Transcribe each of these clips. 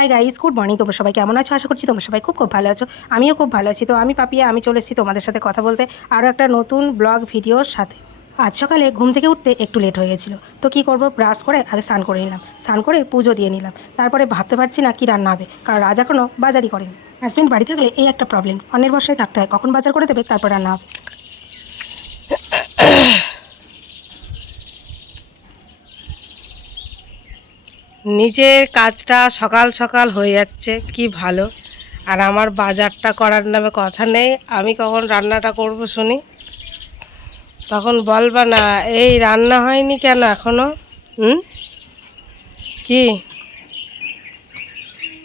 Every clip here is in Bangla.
হাই গাইস গুড মর্নিং তোমরা সবাই কেমন আছো? আশা করছি তোমরা সবাই খুব খুব ভালো আছো। আমিও খুব ভালো আছি। তো আমি পাপিয়া, আমি চলে এসেছি তোমাদের সাথে কথা বলতে আরও একটা নতুন ব্লগ ভিডিওর সাথে। আজ সকালে ঘুম থেকে উঠতে একটু লেট হয়ে গেছিল। তো কী করব? ব্রাশ করে আগে স্নান করে নিলাম। স্নান করে পুজো দিয়ে নিলাম। তারপরে ভাবতে পারছি না কি রান্না হবে। কারণ রাজা এখনও বাজারই করেনি। হাজবেন্ড বাড়ি থাকলে এই একটা প্রবলেম অন্যের বর্ষায় থাকতে হয়। কখন বাজার করে দেবে? তারপর রান্না হবে। নিজের কাজটা সকাল সকাল হয়ে যাচ্ছে, কি ভালো। আর আমার বাজারটা করার নামে কথা নেই, আমি কখন রান্নাটা করব শুনি। তখন বলবা না, এই রান্না হয়নি কেন এখনও? হুম? কি?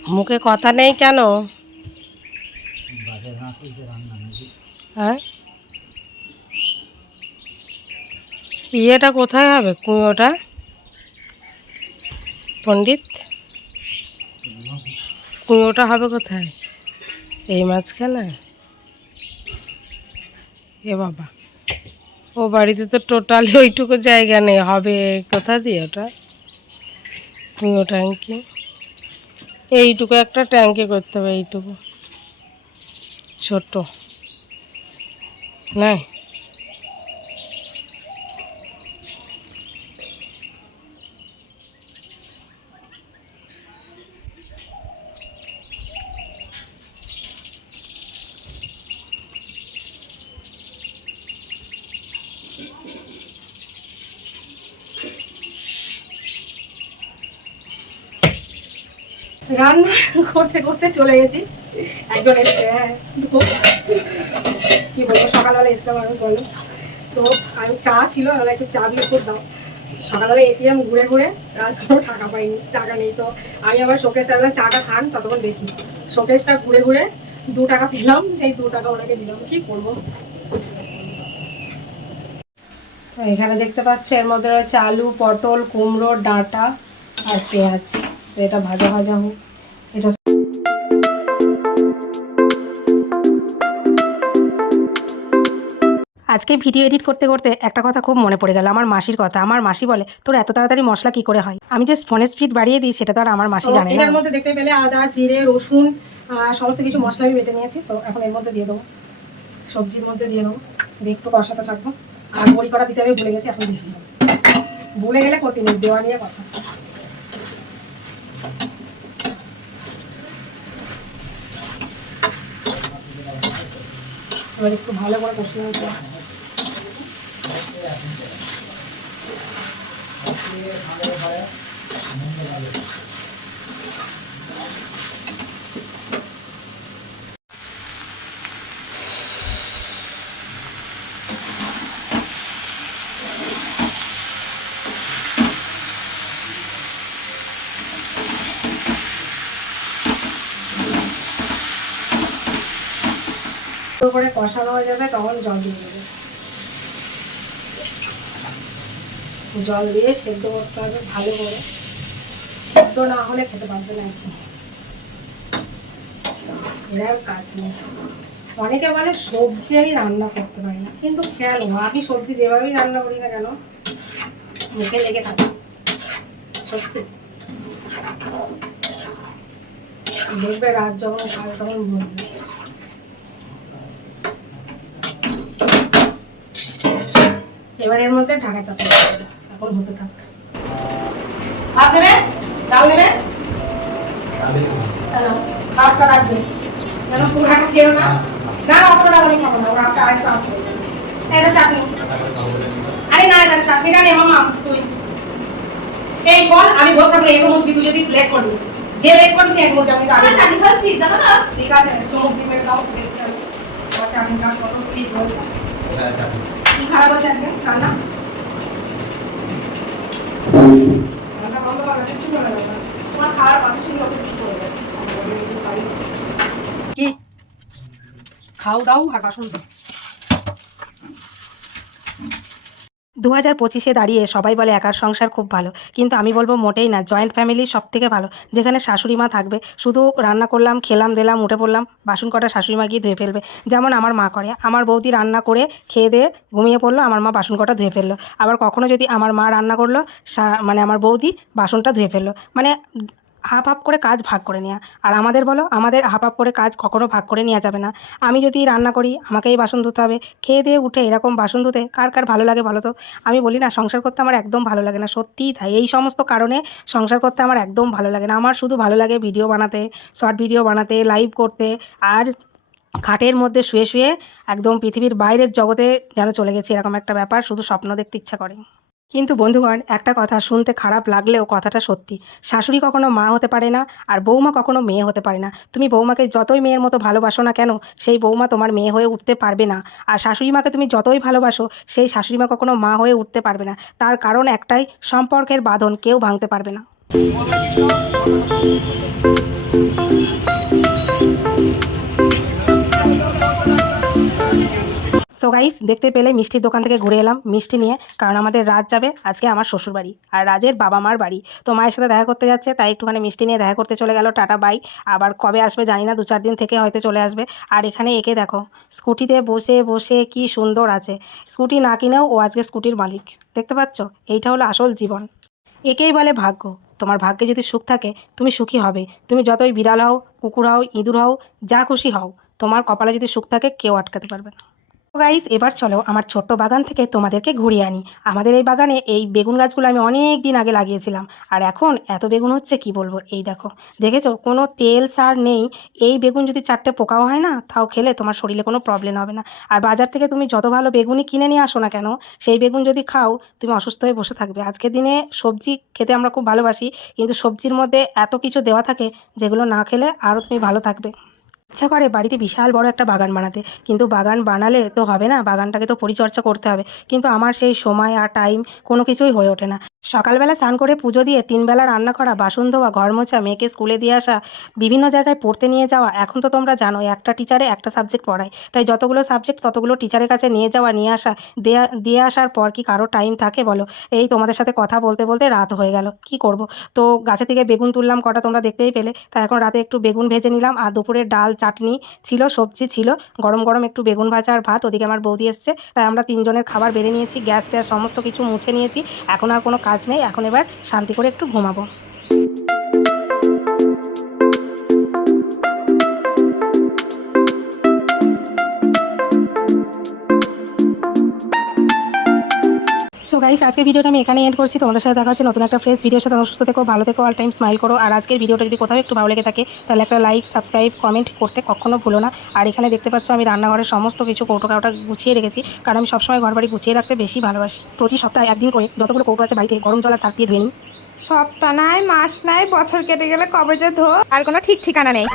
মুখে কথা নেই কেন? হ্যাঁ? ইয়েটা কোথায় হবে? কুঁয়োটা? পণ্ডিত। কুঁয়োটা হবে কোথায়? এই মাঝখানে? এ বাবা। ও বাড়িতে তো টোটালি ওইটুকু জায়গা নেই। হবে কোথা দিয়ে ওটা? কুঁয়ো ট্যাঙ্কি। এইটুকু একটা ট্যাঙ্কি করতে হবে, এইটুকু। ছোট। নাই? রান্না করতে করতে চলে গেছি। একজন এসছে হ্যাঁ কি বলব, সকালবেলা এসতে পারব বলো। তো আমি চা ছিল, আমি একটু চা বিস্কুট দাও। সকালবেলা এটিএম ঘুরে ঘুরে রাজ কোনো টাকা পাইনি, টাকা নেই তো। আমি আবার শোকেশটা চাটা খান, ততক্ষণ দেখি। শোকেশটা ঘুরে ঘুরে দু টাকা পেলাম, সেই দু টাকা ওনাকে দিলাম। কি করব? এখানে দেখতে পাচ্ছ, এর মধ্যে রয়েছে আলু, পটল, কুমড়ো, ডাঁটা আর পেঁয়াজ। এটা ভাজা ভাজা হোক। আজকে ভিডিও এডিট করতে করতে একটা কথা খুব মনে পড়ে গেল আমার মাসির কথা। আমার মাসি বলে তোর এত তাড়াতাড়ি মশলা কি করে হয়? আমি যে ফোনের স্পিড বাড়িয়ে দিই সেটা তো আর আমার মাসি জানে এর মধ্যে দেখতে পেলে আদা জিরে রসুন সমস্ত কিছু মশলা আমি বেটে নিয়েছি। তো এখন এর মধ্যে দিয়ে দেবো। সবজির মধ্যে দিয়ে দেবো। দিয়ে একটু কষাতে থাকব। আর বড়ি করা দিতে আমি ভুলে গেছি এখন দিয়ে দিলাম ভুলে গেলে ক্ষতি নেই দেওয়া নিয়ে কথা। এবার একটু ভালো করে কষিয়ে নিতে করে কষানো হয়ে যাবে তখন জল দিয়ে দেবে। জল দিয়ে সেদ্ধ করতে হবে, ভালো করে। সেদ্ধ না হলে খেতে পারবে না একদম। এরাও কাজ নেই। অনেকে বলে সবজি আমি রান্না করতে পারি না। কিন্তু কেন? আমি সবজি যেভাবেই রান্না করি না কেন, মুখে লেগে থাকে। সত্যি। দেখবে রাত যখন খাবে তখন বলবে এবার এর মধ্যে ঢাকা চাপা। এখন হতে থাক। ভাত দেবে ডাল দেবে কেন? ভাতটা রাখবে। যেন পুরাটা খেও না না অত ডাল আমি খাব না ওর একটা আরেকটা আছে। এটা চাটনি। আরে না এটা চাটনিটা নে মামা তুই। এই শোন আমি বসে থাকলে এর মধ্যে তুই যদি লেট করবি। যে লেট করবি সে এর মধ্যে আমি আগে চাটনি খাওয়া স্পিড যাবে না? ঠিক আছে চমক দিয়ে মেরে দাও চাটনি কত স্পিড হয়েছে। খারাপ আছে আজকে রান্না রান্না বন্ধ করো কিচ্ছু করে না তোমার খাওয়ার কথা শুনলে ওকে কি? খাও দাও আর বাসন দাও দু হাজার পঁচিশে দাঁড়িয়ে সবাই বলে একার সংসার খুব ভালো। কিন্তু আমি বলব মোটেই না, জয়েন্ট ফ্যামিলি সব থেকে ভালো। যেখানে শাশুড়ি মা থাকবে, শুধু রান্না করলাম, খেলাম, দিলাম, উঠে পড়লাম, বাসন কটা শাশুড়ি মা গিয়ে ধুয়ে ফেলবে। যেমন আমার মা করে, আমার বৌদি রান্না করে খেয়ে দিয়ে ঘুমিয়ে পড়ল, আমার মা বাসন কটা ধুয়ে ফেলল। আবার কখনো যদি আমার মা রান্না করল মানে আমার বৌদি বাসনটা ধুয়ে ফেলল। মানে হাফ হাফ করে কাজ ভাগ করে নেওয়া আর আমাদের বলো, আমাদের হাফ হাফ করে কাজ কখনো ভাগ করে নেওয়া যাবে না। আমি যদি রান্না করি, আমাকেই বাসন ধুতে হবে। খেয়ে দিয়ে উঠে এরকম বাসন ধুতে কার কার ভালো লাগে বলো তো? আমি বলি না, সংসার করতে আমার একদম ভালো লাগে না, সত্যিই তাই। এই সমস্ত কারণে সংসার করতে আমার একদম ভালো লাগে না। আমার শুধু ভালো লাগে ভিডিও বানাতে, শর্ট ভিডিও বানাতে, লাইভ করতে। আর খাটের মধ্যে শুয়ে শুয়ে একদম পৃথিবীর বাইরের জগতে যেন চলে গেছি, এরকম একটা ব্যাপার। শুধু স্বপ্ন দেখতে ইচ্ছা করে। কিন্তু বন্ধুগণ, একটা কথা শুনতে খারাপ লাগলেও কথাটা সত্যি। শাশুড়ি কখনো মা হতে পারে না আর বৌমা কখনো মেয়ে হতে পারে না। তুমি বৌমাকে যতই মেয়ের মতো ভালোবাসো না কেন, সেই বৌমা তোমার মেয়ে হয়ে উঠতে পারবে না। আর শাশুড়ি মাকে তুমি যতই ভালোবাসো, সেই শাশুড়ি মা কখনো মা হয়ে উঠতে পারবে না। তার কারণ একটাই, সম্পর্কের বাঁধন কেউ ভাঙতে পারবে না। সো গাইস দেখতে পেলে মিষ্টির দোকান থেকে ঘুরে এলাম, মিষ্টি নিয়ে, কারণ আমাদের রাজ যাবে, আজকে আমার শ্বশুর বাড়ি আর রাজের বাবা মার বাড়ি। তো মায়ের সাথে দেখা করতে যাচ্ছে, তাই একটুখানি মিষ্টি নিয়ে দেখা করতে চলে গেল, টাটা বাই আবার কবে আসবে জানি না দু চার দিন থেকে হয়তো চলে আসবে। আর এখানে একে দেখো, স্কুটিতে বসে বসে কি সুন্দর আছে। স্কুটি না কিনেও ও আজকে স্কুটির মালিক, দেখতে পাচ্ছ? এইটা হলো আসল জীবন। একেই বলে ভাগ্য, তোমার ভাগ্যে যদি সুখ থাকে, তুমি সুখী হবে। তুমি যতই বিড়াল হও, কুকুর হও, ইঁদুর হও, যা খুশি হও, তোমার কপালে যদি সুখ থাকে, কেউ আটকাতে পারবে না। গাইস এবার চলো আমার ছোট্ট বাগান থেকে তোমাদেরকে ঘুরিয়ে আনি। আমাদের এই বাগানে এই বেগুন গাছগুলো আমি অনেক দিন আগে লাগিয়েছিলাম। আর এখন এত বেগুন হচ্ছে, কি বলব? এই দেখো, দেখেছ? কোনো তেল, সার নেই। এই বেগুন যদি চারটে পোকাও হয় না, তাও খেলে তোমার শরীরে কোনো প্রবলেম হবে না। আর বাজার থেকে তুমি যত ভালো বেগুনই কিনে নিয়ে আসো না কেন, সেই বেগুন যদি খাও, তুমি অসুস্থ হয়ে বসে থাকবে। আজকের দিনে সবজি খেতে আমরা খুব ভালোবাসি, কিন্তু সবজির মধ্যে এত কিছু দেওয়া থাকে, যেগুলো না খেলে আরও তুমি ভালো থাকবে। ইচ্ছা করে বাড়িতে বিশাল বড় একটা বাগান বানাতে। কিন্তু বাগান বানালে তো হবে না, বাগানটাকে তো পরিচর্যা করতে হবে। কিন্তু আমার সেই সময় আর টাইম কোনো কিছুই হয়ে ওঠে না। সকালবেলা স্নান করে পুজো দিয়ে তিনবেলা রান্না করা, বাসন ধোয়া, ঘর মোছা, মেয়েকে স্কুলে দিয়ে আসা, বিভিন্ন জায়গায় পড়তে নিয়ে যাওয়া, এখন তো তোমরা জানো, একটা টিচারে একটা সাবজেক্ট পড়ায়। তাই যতগুলো সাবজেক্ট ততগুলো টিচারের কাছে নিয়ে যাওয়া, নিয়ে আসা, দেয়া, দিয়ে আসার পর কি কারও টাইম থাকে বলো? এই তোমাদের সাথে কথা বলতে বলতে রাত হয়ে গেল। কি করব? তো গাছে থেকে বেগুন তুললাম, কটা তোমরা দেখতেই পেলে। তাই এখন রাতে একটু বেগুন ভেজে নিলাম, আর দুপুরে ডাল চাটনি ছিল, সবজি ছিল। গরম গরম একটু বেগুন ভাজা আর ভাত, ওদিকে আমার বৌদি এসছে। তাই আমরা তিনজনের খাবার বেড়ে নিয়েছি, গ্যাস ট্যাস সমস্ত কিছু মুছে নিয়েছি। এখন আর কোনো কাজ নেই, এখন এবার শান্তি করে একটু ঘুমাবো। গাইস আজকের ভিডিওটা আমি এখানে এন্ড করছি। তোমাদের সাথে দেখা হচ্ছে নতুন একটা ফ্রেশ ভিডিওর সাথে। সুস্থ থেকো, ভালো থেকো অল টাইম স্মাইল করো। আর আজকের ভিডিওটা যদি কোথাও একটু ভালো লেগে থাকে, তাহলে একটা লাইক সাবস্ক্রাইব কমেন্ট করতে কখনো ভুলো না। আর এখানে দেখতে পাচ্ছ আমি রান্নাঘরের সমস্ত কিছু কৌটো কাউটা গুছিয়ে রেখেছি। কারণ আমি সবসময় ঘর বাড়ি গুছিয়ে রাখতে বেশি ভালোবাসি। প্রতি সপ্তাহে একদিন করে যতগুলো কৌটো আছে বাড়িতে, গরম জল আর সার দিয়ে ধুয়ে নিই। সপ্তাহ নাই, মাস নাই, বছর কেটে গেলে কবে যে ধো আর কোনো ঠিক ঠিকানা নেই।